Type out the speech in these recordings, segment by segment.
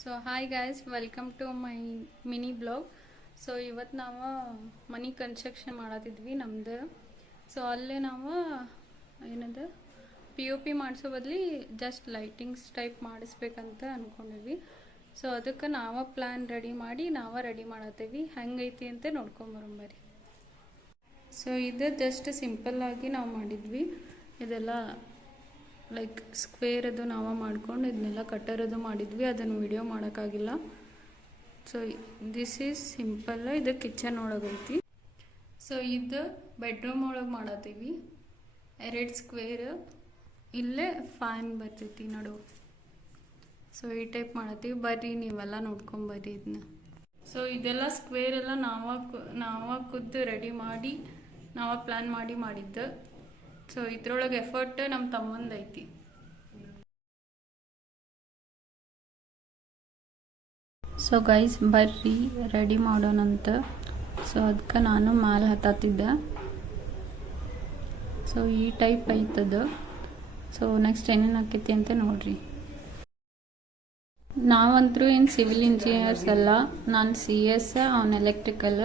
So hi guys, welcome to my mini blog. So ಇವತ್ತು ನಾವು ಮನೆ ಕನ್ಸ್ಟ್ರಕ್ಷನ್ ಮಾಡತ್ತಿದ್ವಿ ನಮ್ದು. ಸೊ ಅಲ್ಲೇ ನಾವು ಏನದು POP ಮಾಡಿಸೋ ಬದಲಿ ಜಸ್ಟ್ ಲೈಟಿಂಗ್ಸ್ ಟೈಪ್ ಮಾಡಿಸ್ಬೇಕಂತ ಅಂದ್ಕೊಂಡಿದ್ವಿ. ಸೊ ಅದಕ್ಕೆ ನಾವು ಪ್ಲ್ಯಾನ್ ರೆಡಿ ಮಾಡಿ ರೆಡಿ ಮಾಡತ್ತೀವಿ. ಹೆಂಗೈತಿ ಅಂತ ನೋಡ್ಕೊಂಬರಂಬರಿ. ಸೊ ಇದು ಜಸ್ಟ್ ಸಿಂಪಲ್ಲಾಗಿ ನಾವು ಮಾಡಿದ್ವಿ. ಇದೆಲ್ಲ ಲೈಕ್ ಸ್ಕ್ವೇರ್ ಅದು ನಾವು ಮಾಡ್ಕೊಂಡು ಇದನ್ನೆಲ್ಲ ಕಟ್ಟರದು ಮಾಡಿದ್ವಿ. ಅದನ್ನು ವಿಡಿಯೋ ಮಾಡೋಕ್ಕಾಗಿಲ್ಲ. So this is simple. ಇದು ಕಿಚನ್ ಒಳಗೈತಿ. ಸೊ ಇದು ಬೆಡ್ರೂಮ್ ಒಳಗೆ ಮಾಡತ್ತೀವಿ. 2 ಸ್ಕ್ವೇರ್, ಇಲ್ಲೇ ಫ್ಯಾನ್ ಬರ್ತೈತಿ ನಡು. ಸೊ ಈ ಟೈಪ್ ಮಾಡತ್ತೀವಿ. ಬರ್ರಿ ನೀವೆಲ್ಲ ನೋಡ್ಕೊಂಬರ್ರಿ ಇದನ್ನ. ಸೊ ಇದೆಲ್ಲ ಸ್ಕ್ವೇರ್ ಎಲ್ಲ ನಾವ ಖುದ್ದು ರೆಡಿ ಮಾಡಿ ಪ್ಲ್ಯಾನ್ ಮಾಡಿದ್ದು. ಸೊ ಇದ್ರೊಳಗೆ ಎಫರ್ಟ್ ನಮ್ಮ ತಮ್ಮಂದೈತಿ. ಸೊ ಗೈಸ್ ಬರ್ರಿ ರೆಡಿ ಮಾಡೋಣಂತ. ಸೊ ಅದಕ್ಕೆ ನಾನು ಮ್ಯಾಲೆ ಹತ್ತತ್ತಿದ್ದೆ. ಸೊ ಈ ಟೈಪ್ ಐತದು. ಸೊ ನೆಕ್ಸ್ಟ್ ಏನೇನು ಆಕೈತಿ ಅಂತ ನೋಡ್ರಿ. ನಾವಂತರೂ ಏನು ಸಿವಿಲ್ ಇಂಜಿನಿಯರ್ಸ್ ಅಲ್ಲ. ನಾನು CS, ಅವನು ಎಲೆಕ್ಟ್ರಿಕಲ್.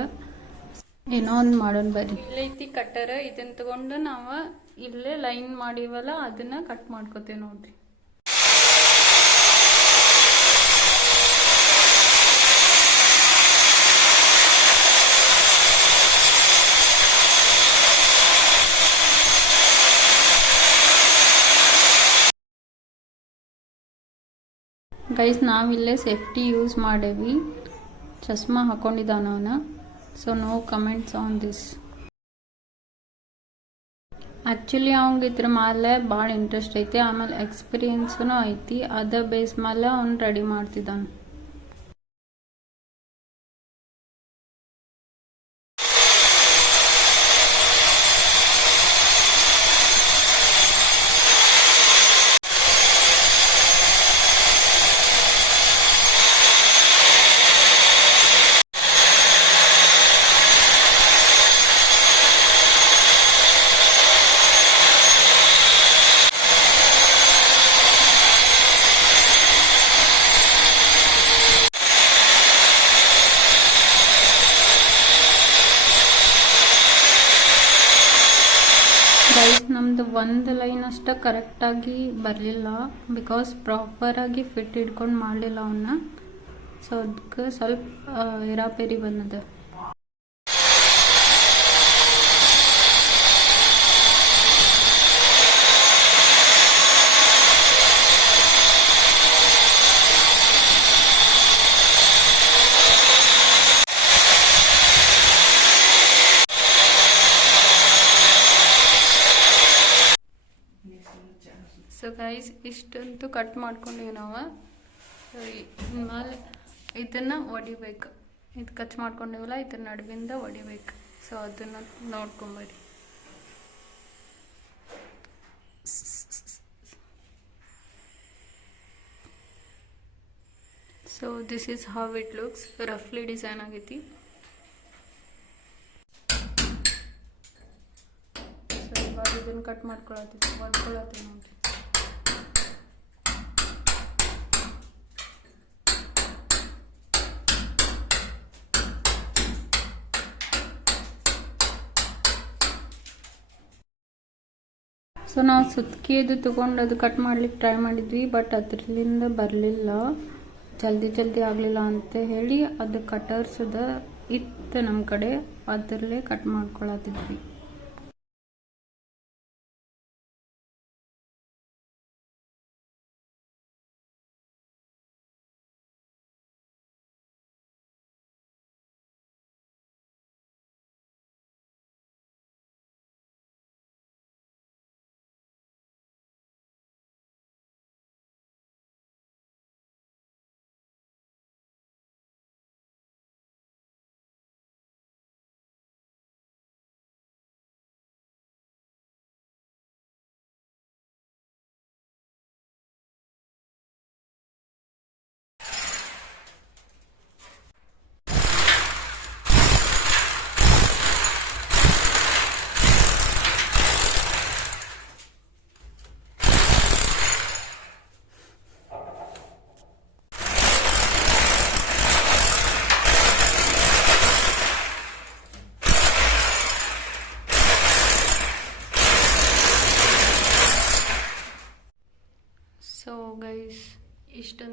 ಏನೋ ಒಂದು ಮಾಡೋಣ ಬರ್ರಿ. ಇಲ್ಲೈತಿ ಕಟ್ಟರ. ಇದನ್ನ ತಗೊಂಡು ನಾವು ಇಲ್ಲೇ ಲೈನ್ ಮಾಡಿವಲ್ಲ ಅದನ್ನ ಕಟ್ ಮಾಡ್ಕೋತೇವೆ ನೋಡ್ರಿ. ಗೈಸ್ ನಾವಿಲ್ಲೇ ಸೇಫ್ಟಿ ಯೂಸ್ ಮಾಡೇವಿ. ಚಸ್ಮಾ ಹಾಕೊಂಡಿದ್ದಾನ ಅವನು. So no comments on this. Actually ಅವ್ನಿಗೆ ಇದ್ರ ಮೇಲೆ ಭಾಳ ಇಂಟ್ರೆಸ್ಟ್ ಐತಿ. ಆಮೇಲೆ ಎಕ್ಸ್ಪೀರಿಯನ್ಸೂ ಐತಿ. ಅದ ಬೇಸ್ ಮೇಲೆ ಅವ್ನು ರೆಡಿ ಮಾಡ್ತಿದ್ದಾನೆ. ಗೈಸ್ ನಮ್ದು ಒಂದು ಲೈನ್ ಅಷ್ಟ ಕರೆಕ್ಟಾಗಿ ಬರಲಿಲ್ಲ. ಬಿಕಾಸ್ ಪ್ರಾಪರಾಗಿ ಫಿಟ್ ಹಿಡ್ಕೊಂಡು ಮಾಡಲಿಲ್ಲ ಅವನ್ನ. ಸೊ ಅದಕ್ಕೆ ಸ್ವಲ್ಪ ಏರಾಪೇರಿ ಬಂದದ. ಸೊ ಗೈಸ್ ಇಷ್ಟಂತೂ ಕಟ್ ಮಾಡ್ಕೊಂಡೀವಿ ನಾವು. ಮೇಲೆ ಇದನ್ನು ಒಡಿಬೇಕು. ಇದು ಕಚ್ ಮಾಡ್ಕೊಂಡಿವಲ್ಲ, ಇದ್ರ ನಡುವಿಂದ ಒಡಿಬೇಕು. ಸೊ ಅದನ್ನು ನೋಡ್ಕೊಂಬರಿ. So this is how it looks. ರಫ್ಲಿ ಡಿಸೈನ್ ಆಗೈತಿ. ಸೊ ಇವಾಗ ಇದನ್ನು ಕಟ್ ಮಾಡ್ಕೊಳತ್ತೀವಿ ನೋಡ್ರಿ. ಸೊ ನಾವು ಸುತ್ತಿಗೆದು ತೊಗೊಂಡು ಅದು ಕಟ್ ಮಾಡ್ಲಿಕ್ಕೆ ಟ್ರೈ ಮಾಡಿದ್ವಿ. ಬಟ್ ಅದ್ರಲ್ಲಿಂದ ಬರಲಿಲ್ಲ, ಜಲ್ದಿ ಆಗಲಿಲ್ಲ ಅಂತ ಹೇಳಿ ಅದು ಕಟರ್ಸದ ಇತ್ತು ನಮ್ಮ ಕಡೆ. ಅದರಲ್ಲೇ ಕಟ್ ಮಾಡ್ಕೊಳತ್ತಿದ್ವಿ.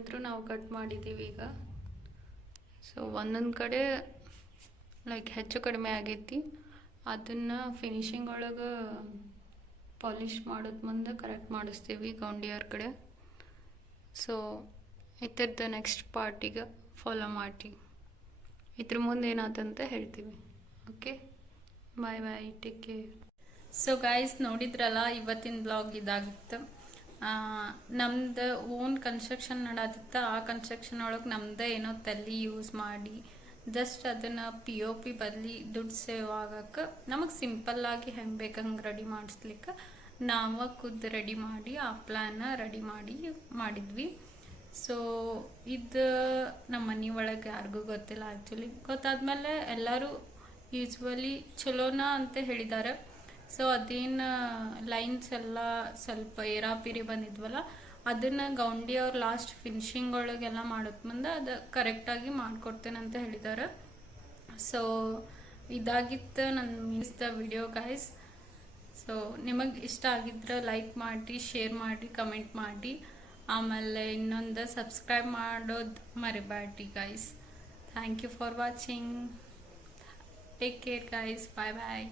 ಅಂತೂ ನಾವು ಕಟ್ ಮಾಡಿದ್ದೀವಿ ಈಗ. ಸೊ ಒಂದೊಂದು ಕಡೆ ಲೈಕ್ ಹೆಚ್ಚು ಕಡಿಮೆ ಆಗೈತಿ, ಅದನ್ನು ಫಿನಿಶಿಂಗ್ ಒಳಗೆ ಪಾಲಿಷ್ ಮಾಡೋದು ಮುಂದೆ ಕರೆಕ್ಟ್ ಮಾಡಿಸ್ತೀವಿ ಗೌಂಡಿಯವ್ರ ಕಡೆ. ಸೊ ಇದ್ರದ್ದು ನೆಕ್ಸ್ಟ್ ಪಾರ್ಟಿಗೆ ಫಾಲೋ ಮಾಡಿ, ಇದ್ರ ಮುಂದೆ ಏನಾಯ್ತಂತ ಹೇಳ್ತೀವಿ. ಓಕೆ, ಬಾಯ್ ಬಾಯ್, ಟೇಕ್ ಕೇರ್. ಸೊ ಗೈಸ್, ನೋಡಿದ್ರಲ್ಲ ಇವತ್ತಿನ ಬ್ಲಾಗ್ ಇದಾಗಿತ್ತು. ನಮ್ದು ಓನ್ ಕನ್ಸ್ಟ್ರಕ್ಷನ್ ನಡತ್ತಿತ್ತು. ಆ ಕನ್ಸ್ಟ್ರಕ್ಷನ್ ಒಳಗೆ ನಮ್ದು ಏನೋ ತಲೆ ಯೂಸ್ ಮಾಡಿ ಜಸ್ಟ್ ಅದನ್ನು POP ಬದಲಿ ದುಡ್ಡು ಸೇವ್ ಆಗಕ್ಕೆ ನಮಗೆ ಸಿಂಪಲ್ಲಾಗಿ ಹೆಂಗೆ ಬೇಕು ಹಂಗೆ ರೆಡಿ ಮಾಡಿಸ್ಲಿಕ್ಕೆ ನಾವು ಖುದ್ದು ರೆಡಿ ಮಾಡಿ ಆ ಪ್ಲ್ಯಾನ ರೆಡಿ ಮಾಡಿದ್ವಿ. ಸೊ ಇದು ನಮ್ಮ ಮನೆ ಒಳಗೆ ಯಾರಿಗೂ ಗೊತ್ತಿಲ್ಲ. ಆ್ಯಕ್ಚುಲಿ ಗೊತ್ತಾದ್ಮೇಲೆ ಎಲ್ಲರೂ ಯೂಶ್ವಲಿ ಚಲೋನಾ ಅಂತ ಹೇಳಿದ್ದಾರೆ. ಸೊ ಅದೇನು ಲೈನ್ಸ್ ಎಲ್ಲ ಸ್ವಲ್ಪ ಏರಾಪಿರಿ ಬಂದಿದ್ವಲ್ಲ, ಅದನ್ನು ಗೌಂಡಿ ಅವ್ರು ಲಾಸ್ಟ್ ಫಿನಿಶಿಂಗ್ ಒಳಗೆಲ್ಲ ಮಾಡೋದು ಮುಂದೆ ಅದು ಕರೆಕ್ಟಾಗಿ ಮಾಡಿಕೊಡ್ತೇನೆ ಅಂತ ಹೇಳಿದ್ದಾರೆ. ಸೊ ಇದಾಗಿತ್ತು ನನ್ನ means the video guys. So ನಿಮಗೆ ಇಷ್ಟ ಆಗಿದ್ರೆ ಲೈಕ್ ಮಾಡಿ, ಶೇರ್ ಮಾಡಿ, ಕಮೆಂಟ್ ಮಾಡಿ, ಆಮೇಲೆ ಇನ್ನೊಂದು ಸಬ್ಸ್ಕ್ರೈಬ್ ಮಾಡೋದು ಮರಿಬೇಡಿ guys. Thank you for watching. Take care guys. Bye bye.